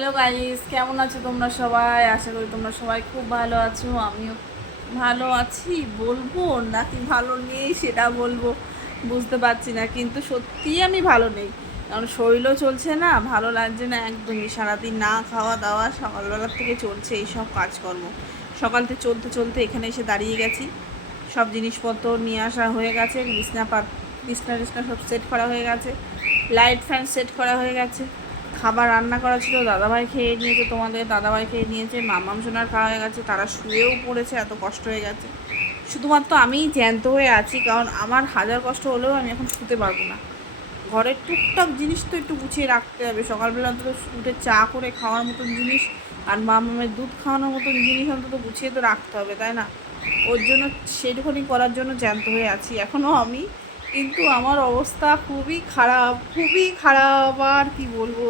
Hello guys, কেমন আছো তোমরা সবাই? আশা করি তোমরা সবাই খুব ভালো আছো। আমিও ভালো আছি বলবো নাকি ভালো নেই সেটা বলবো বুঝতে পারছি না, কিন্তু সত্যিই আমি ভালো নেই। কারণ শরীরও চলছে না, ভালো লাগছে না একদমই। সারাদিন না খাওয়া দাওয়া সকালবেলার থেকে চলছে এইসব কাজকর্ম। সকাল থেকে চলতে চলতে এখানে এসে দাঁড়িয়ে গেছি। সব জিনিসপত্র নিয়ে আসা হয়ে গেছে, বিছনা টিছনা সব সেট করা হয়ে গেছে, লাইট ফ্যান সেট করা হয়ে গেছে। খাবার রান্না করা ছিল, দাদাভাই খেয়ে নিয়েছে, তোমাদের দাদাভাই খেয়ে নিয়েছে, মামাম সোনার খাওয়া হয়ে গেছে, তারা শুয়েও পড়েছে, এত কষ্ট হয়ে গেছে। শুধুমাত্র আমিই জ্যান্ত হয়ে আছি, কারণ আমার হাজার কষ্ট হলেও আমি এখন শুতে পারবো না। ঘরের টুকটাক জিনিস তো একটু গুছিয়ে রাখতে হবে। সকালবেলা অন্তত উঠে চা করে খাওয়ার মতন জিনিস আর মামামের দুধ খাওয়ানোর মতন জিনিস অন্তত গুছিয়ে তো রাখতে হবে, তাই না? ওর জন্য সেটুকুনি করার জন্য জ্যান্ত হয়ে আছি এখনও আমি। কিন্তু আমার অবস্থা খুবই খারাপ, খুবই খারাপ, আর কি বলবো।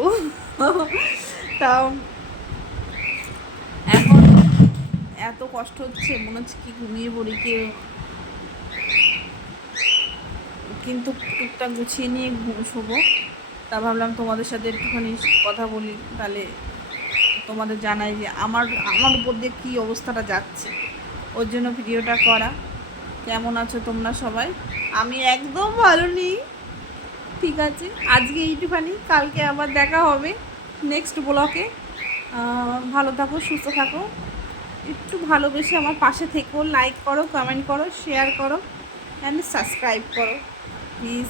তাও এখন এত কষ্ট হচ্ছে, মনে হচ্ছে কি ঘুমিয়ে পড়ি কেউ, কিন্তু টুকটাক গুছিয়ে নিয়ে শোবো। তা ভাবলাম তোমাদের সাথে একটুখানি কথা বলি, তাহলে তোমাদের জানাই যে আমার আমার উপর দিয়ে কী অবস্থাটা যাচ্ছে। ওর জন্য ভিডিওটা করা। কেমন আছো তোমরা সবাই? আমি একদম ভালো নেই। ঠিক আছে, আজকে এইটুখানি, কালকে আবার দেখা হবে নেক্সট ব্লকে। ভালো থাকো, সুস্থ থাকো, একটু ভালোবেসে আমার পাশে থেকো, লাইক করো, কমেন্ট করো, শেয়ার করো অ্যান্ড সাবস্ক্রাইব করো প্লিজ।